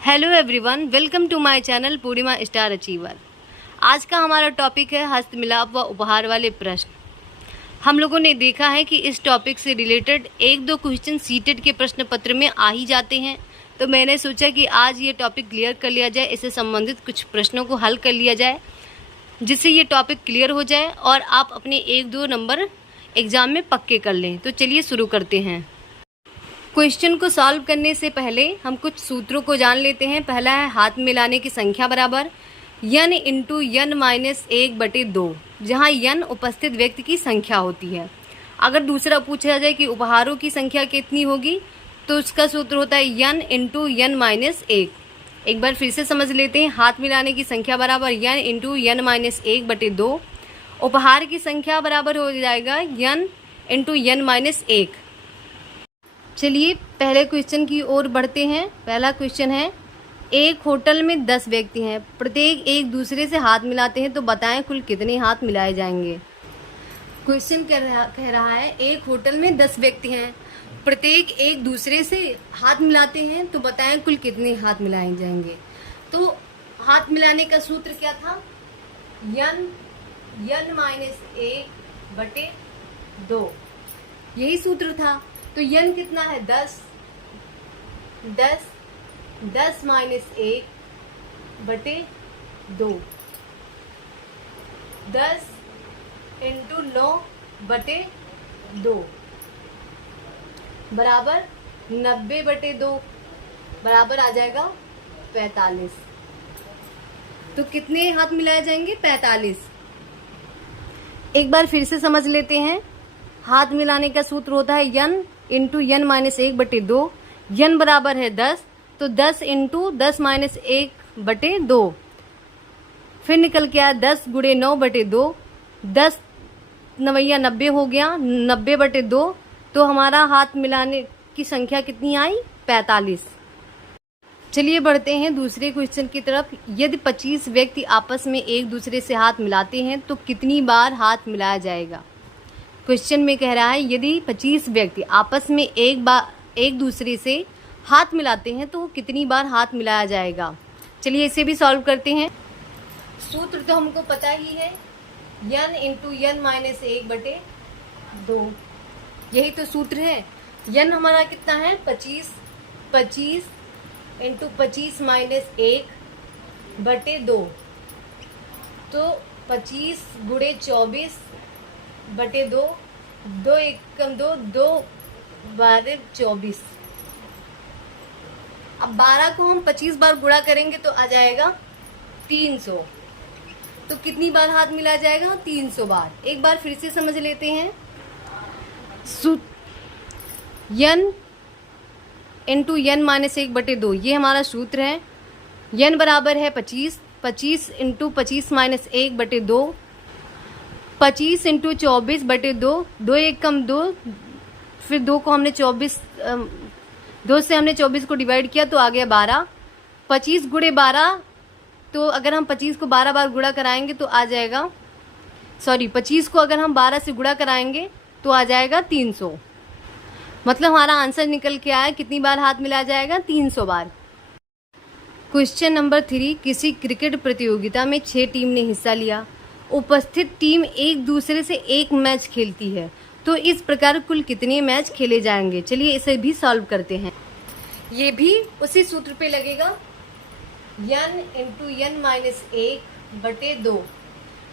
Hello everyone, welcome to my channel Purnima star achiever. आज का हमारा टॉपिक है हस्तमिलाप व उपहार वाले प्रश्न। हम लोगों ने देखा है कि इस टॉपिक से रिलेटेड एक दो क्वेश्चन सीटेट के प्रश्न पत्र में आ ही जाते हैं, तो मैंने सोचा कि आज ये टॉपिक क्लियर कर लिया जाए, इससे संबंधित कुछ प्रश्नों को हल कर लिया जाए जिससे ये टॉपिक क्लियर हो जाए और आप अपने एक दो नंबर एग्ज़ाम में पक्के कर लें। तो चलिए शुरू करते हैं। क्वेश्चन को सॉल्व करने से पहले हम कुछ सूत्रों को जान लेते हैं। पहला है हाथ मिलाने की संख्या बराबर n इंटू n माइनस 1/2, जहाँ n उपस्थित व्यक्ति की संख्या होती है। अगर दूसरा पूछा जाए कि उपहारों की संख्या कितनी होगी तो उसका सूत्र होता है n इंटू n माइनस 1। एक बार फिर से समझ लेते हैं। हाथ मिलाने की संख्या बराबर n इंटू n माइनस 1/2, उपहार की संख्या बराबर हो जाएगा n इंटू n माइनस 1। चलिए पहले क्वेश्चन की ओर बढ़ते हैं। पहला क्वेश्चन है, एक होटल में 10 व्यक्ति हैं, प्रत्येक एक दूसरे से हाथ मिलाते हैं, तो बताएं कुल कितने हाथ मिलाए जाएंगे। क्वेश्चन कह रहा है एक होटल में 10 व्यक्ति हैं, प्रत्येक एक दूसरे से हाथ मिलाते हैं, तो बताएं कुल कितने हाथ मिलाए जाएंगे। तो हाथ मिलाने का सूत्र क्या था? n माइनस 1/2, यही सूत्र था। तो n कितना है? 10 माइनस 1/2, 10 इंटू 9/2 बराबर 90/2, बराबर आ जाएगा 45। तो कितने हाथ मिलाए जाएंगे? 45। एक बार फिर से समझ लेते हैं। हाथ मिलाने का सूत्र होता है n into n minus 1/2, n बराबर है 10, तो 10 इंटू 10 माइनस 1/2, फिर निकल के आया 10 गुणे 9/2, 10 नवैया 90 हो गया, 90/2, तो हमारा हाथ मिलाने की संख्या कितनी आई? 45। चलिए बढ़ते हैं दूसरे क्वेश्चन की तरफ। यदि 25 व्यक्ति आपस में एक दूसरे से हाथ मिलाते हैं तो कितनी बार हाथ मिलाया जाएगा। क्वेश्चन में कह रहा है यदि 25 व्यक्ति आपस में एक दूसरे से हाथ मिलाते हैं तो कितनी बार हाथ मिलाया जाएगा। चलिए इसे भी सॉल्व करते हैं। सूत्र तो हमको पता ही है, n इंटू n माइनस 1/2, यही तो सूत्र है। n हमारा कितना है? 25 इंटू 25 माइनस 1/2, तो 25 गुणे 24/2, 2 एकम 2, 2 12 24। अब 12 को हम 25 बार गुणा करेंगे तो आ जाएगा 300। तो कितनी बार हाथ मिलाया जाएगा? 300 बार। एक बार फिर से समझ लेते हैं। n इंटू n माइनस 1/2, ये हमारा सूत्र है। n बराबर है 25 इंटू 25 माइनस 1/2, 25 इंटू 24/2, 2 एकम 2, फिर 2 को हमने 2 से हमने 24 को डिवाइड किया तो आ गया 12। 25 गुणे 12, तो अगर हम 25 को 12 बार गुणा कराएंगे तो आ जाएगा 25 को अगर हम 12 से गुणा कराएंगे तो आ जाएगा 300। मतलब हमारा आंसर निकल के आया कितनी बार हाथ मिलाया जाएगा? 300 बार। क्वेश्चन नंबर 3, किसी क्रिकेट प्रतियोगिता में 6 टीम ने हिस्सा लिया। उपस्थित टीम एक दूसरे से एक मैच खेलती है, तो इस प्रकार कुल कितने मैच खेले जाएंगे। चलिए इसे भी सॉल्व करते हैं। ये भी उसी सूत्र पे लगेगा, n into n minus 1/2।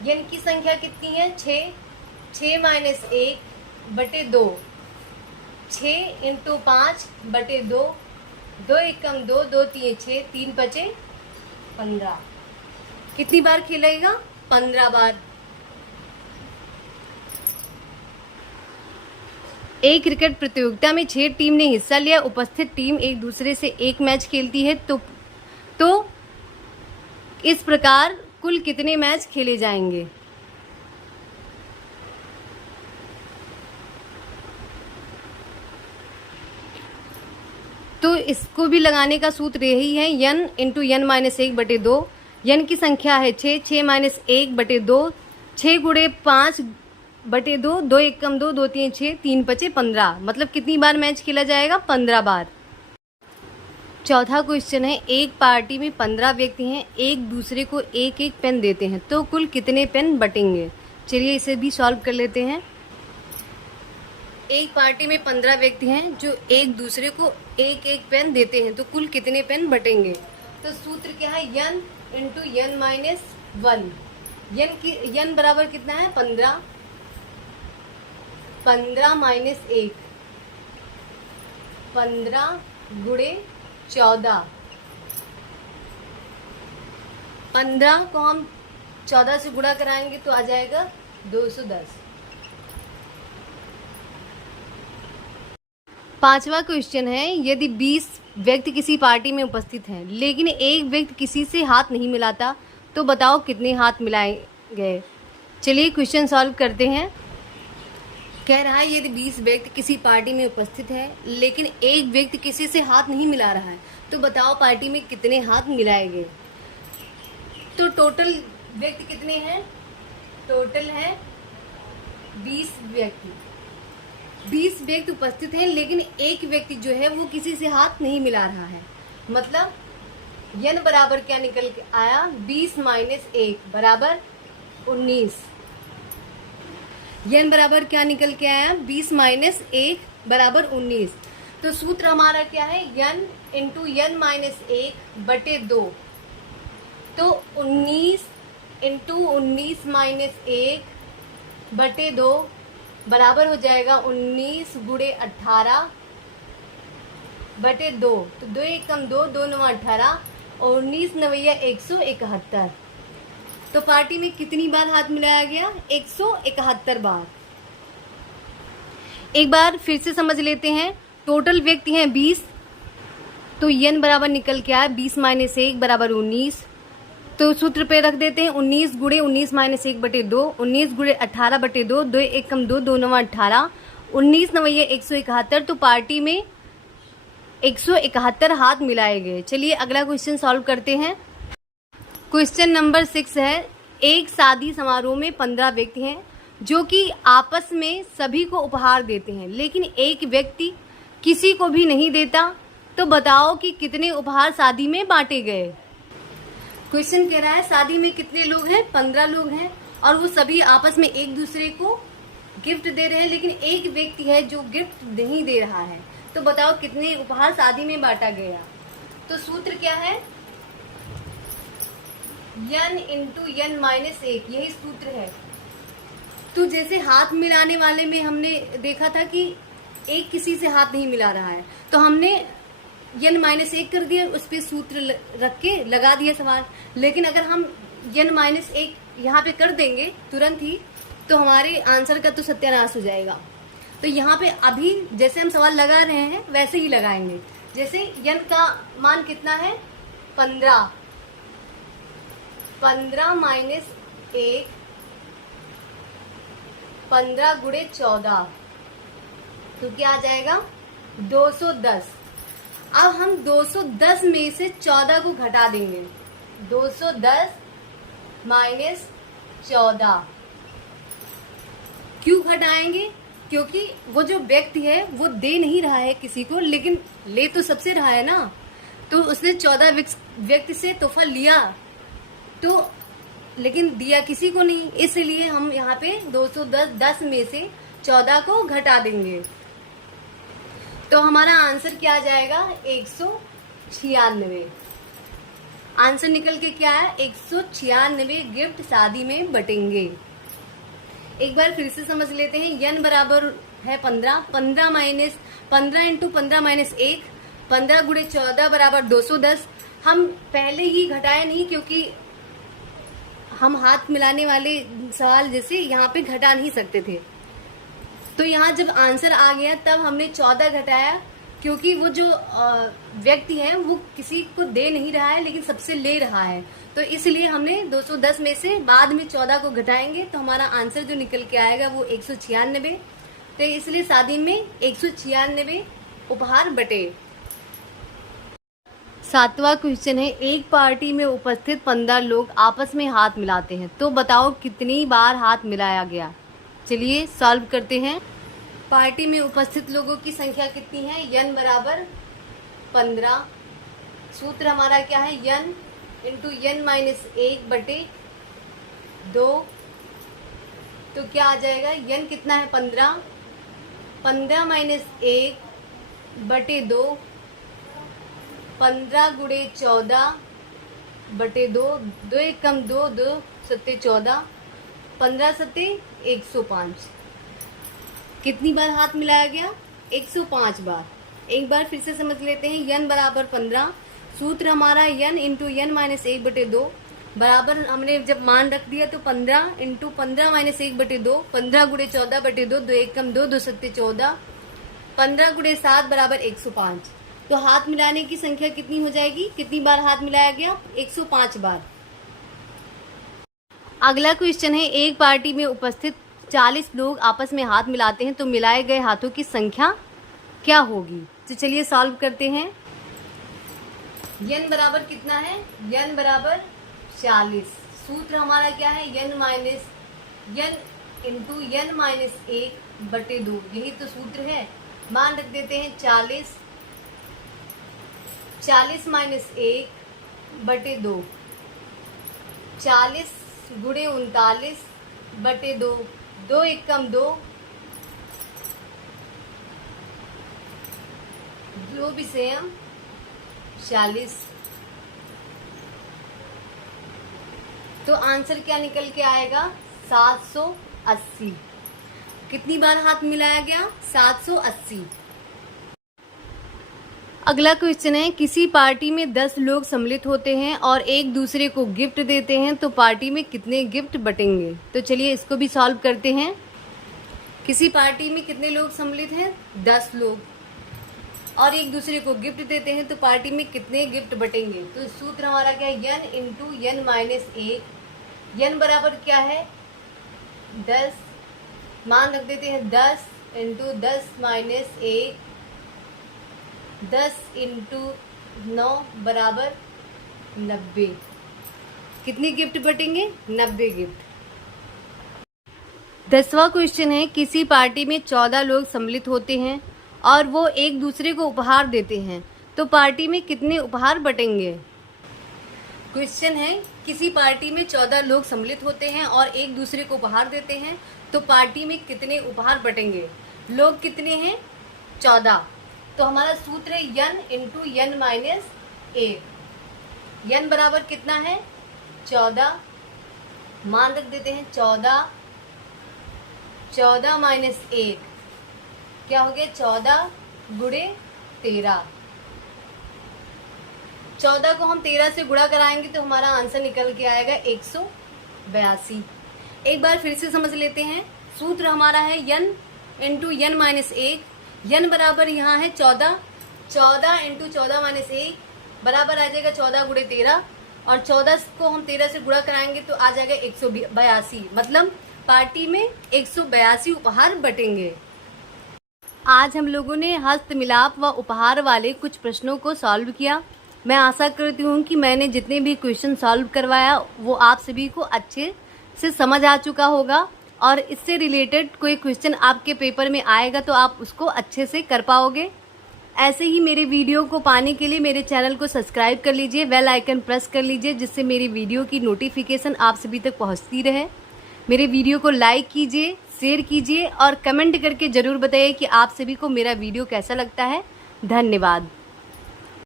n की संख्या कितनी है? 6 माइनस 1/2, 6 इंटू 5/2, 2 एकम 2, 2 3 6, 3 5 15। कितनी बार खेलेगा? 15 बार। एक क्रिकेट प्रतियोगिता में 6 टीम ने हिस्सा लिया। उपस्थित टीम एक दूसरे से एक मैच खेलती है, तो इस प्रकार कुल कितने मैच खेले जाएंगे। तो इसको भी लगाने का सूत्र यही है, n into n minus 1/2। n की संख्या है 6 माइनस 1/2, 6 गुणे 5/2, 2 एकम 2, 2 3 6, 3 5 15। मतलब कितनी बार मैच खेला जाएगा? 15 बार। चौथा क्वेश्चन है, एक पार्टी में 15 व्यक्ति हैं, एक दूसरे को एक एक पेन देते हैं, तो कुल कितने पेन बटेंगे। चलिए इसे भी सॉल्व कर लेते हैं। एक पार्टी में 15 व्यक्ति हैं जो एक दूसरे को एक एक पेन देते हैं, तो कुल कितने पेन बटेंगे। तो सूत्र क्या है, n into n minus 1। n बराबर कितना है 15, 15 माइनस 1, 15 गुणे 14। 15 को हम 14 से गुणा कराएंगे तो आ जाएगा 210। पांचवा क्वेश्चन है, यदि 20 व्यक्ति किसी पार्टी में उपस्थित हैं लेकिन एक व्यक्ति किसी से हाथ नहीं मिलाता, तो बताओ कितने हाथ मिलाए गए। चलिए क्वेश्चन सॉल्व करते हैं। कह रहा है यदि 20 व्यक्ति किसी पार्टी में उपस्थित है लेकिन एक व्यक्ति किसी से हाथ नहीं मिला रहा है, तो बताओ पार्टी में कितने हाथ मिलाए गए। तो टोटल व्यक्ति कितने हैं, टोटल है 20 व्यक्ति। 20 व्यक्ति उपस्थित हैं लेकिन एक व्यक्ति जो है वो किसी से हाथ नहीं मिला रहा है। मतलब n बराबर क्या निकल के आया, 20 माइनस 1 बराबर 19। n बराबर क्या निकल के आया, 20 माइनस 1 बराबर 19। तो सूत्र हमारा क्या है, n इंटू n माइनस 1 बटे 2। तो 19 इंटू 19 माइनस 1 बटे 2 बराबर हो जाएगा 19 गुणे 18 बटे 2। तो 2 एकम 2, 2 9 18 और 19 नवैया 171। तो पार्टी में कितनी बार हाथ मिलाया गया, 171 बार। एक बार फिर से समझ लेते हैं। टोटल व्यक्ति हैं 20, तो n बराबर निकल के आया 20 माइनस 1 बराबर 19। तो सूत्र पे रख देते हैं 19 गुणे 19 माइनस 1 बटे 2, 19 गुणे 18 बटे 2, 2 एकम 2, 2 9 18, 19 नवैया 171। तो पार्टी में 171 हाथ मिलाए गए। चलिए अगला क्वेश्चन सॉल्व करते हैं। क्वेश्चन नंबर 6 है, एक शादी समारोह में 15 व्यक्ति हैं जो कि आपस में सभी को उपहार देते हैं लेकिन एक व्यक्ति किसी को भी नहीं देता, तो बताओ कि कितने उपहार शादी में बांटे गए। क्वेश्चन कह रहा है शादी में कितने लोग हैं, 15 लोग हैं और वो सभी आपस में एक दूसरे को गिफ्ट दे रहे हैं लेकिन एक व्यक्ति है जो गिफ्ट नहीं दे रहा है, तो बताओ कितने उपहार शादी में बांटा गया। तो सूत्र क्या है, n इंटू n माइनस 1, यही सूत्र है। तो जैसे हाथ मिलाने वाले में हमने देखा था कि एक किसी से हाथ नहीं मिला रहा है, तो हमने n माइनस 1 कर दिया, उस पर सूत्र रख के लगा दिया सवाल। लेकिन अगर हम n माइनस 1 यहाँ पे कर देंगे तुरंत ही, तो हमारे आंसर का तो सत्यानाश हो जाएगा। तो यहाँ पे अभी जैसे हम सवाल लगा रहे हैं वैसे ही लगाएंगे। जैसे n का मान कितना है, 15, 15 माइनस 1, 15 गुणे 14, तो क्या आ जाएगा 210। अब हम 210 में से 14 को घटा देंगे, 210 माइनस 14। क्यों घटाएंगे, क्योंकि वो जो व्यक्ति है वो दे नहीं रहा है किसी को, लेकिन ले तो सबसे रहा है ना। तो उसने 14 व्यक्ति से तोहफा लिया, तो लेकिन दिया किसी को नहीं, इसलिए हम यहाँ पे 210 में से 14 को घटा देंगे। तो हमारा आंसर क्या आ जाएगा, 196। आंसर निकल के क्या है, 196 गिफ्ट शादी में बटेंगे। एक बार फिर से समझ लेते हैं। n बराबर है 15, 15 माइनस 15 इंटू 15 माइनस 1, 15 गुणे 14 बराबर 210। हम पहले ही घटाए नहीं, क्योंकि हम हाथ मिलाने वाले सवाल जैसे यहाँ पे घटा नहीं सकते थे। तो यहाँ जब आंसर आ गया तब हमने 14 घटाया, क्योंकि वो जो व्यक्ति है वो किसी को दे नहीं रहा है लेकिन सबसे ले रहा है, तो इसलिए हमने 210 में से बाद में 14 को घटाएंगे, तो हमारा आंसर जो निकल के आएगा वो 196। तो इसलिए शादी में 196 उपहार बटे। 7वां क्वेश्चन है, एक पार्टी में उपस्थित 15 लोग आपस में हाथ मिलाते हैं, तो बताओ कितनी बार हाथ मिलाया गया। चलिए सॉल्व करते हैं। पार्टी में उपस्थित लोगों की संख्या कितनी है, n बराबर 15, सूत्र हमारा क्या है, n इंटू n माइनस 1/2। तो क्या आ जाएगा, n कितना है 15, 15 माइनस 1/2, 15 गुणे 14/2, 2 एक कम 2, 2 सत्ते 14, 15 सत्ते 105। कितनी बार हाथ मिलाया गया, 105 बार। एक बार फिर से समझ लेते हैं, n बराबर 15, सूत्र हमारा n इंटू n माइनस 1/2 बराबर, हमने जब मान रख दिया तो 15 इंटू 15 माइनस 1/2, 15 गुणे 14/2, 2 एक कम 2, 2 सत्ते 14, 15 गुणे 7 बराबर 105। तो हाथ मिलाने की संख्या कितनी हो जाएगी, कितनी बार हाथ मिलाया गया, 105 बार। अगला क्वेश्चन है, एक पार्टी में उपस्थित 40 लोग आपस में हाथ मिलाते हैं तो मिलाए गए हाथों की संख्या क्या होगी। तो चलिए सॉल्व करते हैं। n बराबर कितना है, n बराबर 40। सूत्र हमारा क्या है, n इंटू n माइनस 1/2, यही तो सूत्र है। मान रख देते हैं 40, 40 माइनस 1/2, 40 गुणे 39/2, 2 एक कम 2, 2 भी सेम 40। तो आंसर क्या निकल के आएगा, 780। कितनी बार हाथ मिलाया गया, 780। अगला क्वेश्चन है, किसी पार्टी में 10 लोग सम्मिलित होते हैं और एक दूसरे को गिफ्ट देते हैं तो पार्टी में कितने गिफ्ट बटेंगे। तो चलिए इसको भी सॉल्व करते हैं। किसी पार्टी में कितने लोग सम्मिलित हैं, 10 लोग, और एक दूसरे को गिफ्ट देते हैं तो पार्टी में कितने गिफ्ट बटेंगे। तो सूत्र हमारा क्या है, n into n minus 1, n बराबर क्या है 10, मान रख देते हैं 10 इंटू 10 माइनस 1, 10 इंटू 9 बराबर 90। कितने गिफ्ट बटेंगे, 90 गिफ्ट। 10वां क्वेश्चन है, किसी पार्टी में 14 लोग सम्मिलित होते हैं और वो एक दूसरे को उपहार देते हैं तो पार्टी में कितने उपहार बटेंगे। क्वेश्चन है, किसी पार्टी में 14 लोग सम्मिलित होते हैं और एक दूसरे को उपहार देते हैं तो पार्टी में कितने उपहार बटेंगे। लोग कितने हैं, 14। तो हमारा सूत्र है n into n minus 1। n बराबर कितना है 14, मान रख देते हैं 14, 14 माइनस 1 क्या हो गया, 14 गुणे 13। 14 को हम 13 से गुणा कराएंगे तो हमारा आंसर निकल के आएगा 182। एक बार फिर से समझ लेते हैं। सूत्र हमारा है n into n minus 1। n बराबर यहाँ है 14, 14 इंटू 14 माइनस 1 बराबर आ जाएगा 14 गुणे 13, और 14 को हम 13 से गुणा कराएंगे तो आ जाएगा 182। मतलब पार्टी में 182 उपहार बटेंगे। आज हम लोगों ने हस्त मिलाप व उपहार वाले कुछ प्रश्नों को सॉल्व किया। मैं आशा करती हूँ कि मैंने जितने भी क्वेश्चन सॉल्व करवाया वो आप सभी को अच्छे से समझ आ चुका होगा, और इससे रिलेटेड कोई क्वेश्चन आपके पेपर में आएगा तो आप उसको अच्छे से कर पाओगे। ऐसे ही मेरे वीडियो को पाने के लिए मेरे चैनल को सब्सक्राइब कर लीजिए, बेल आइकन प्रेस कर लीजिए, जिससे मेरी वीडियो की नोटिफिकेशन आप सभी तक पहुँचती रहे। मेरे वीडियो को लाइक कीजिए, शेयर कीजिए और कमेंट करके ज़रूर बताइए कि आप सभी को मेरा वीडियो कैसा लगता है। धन्यवाद।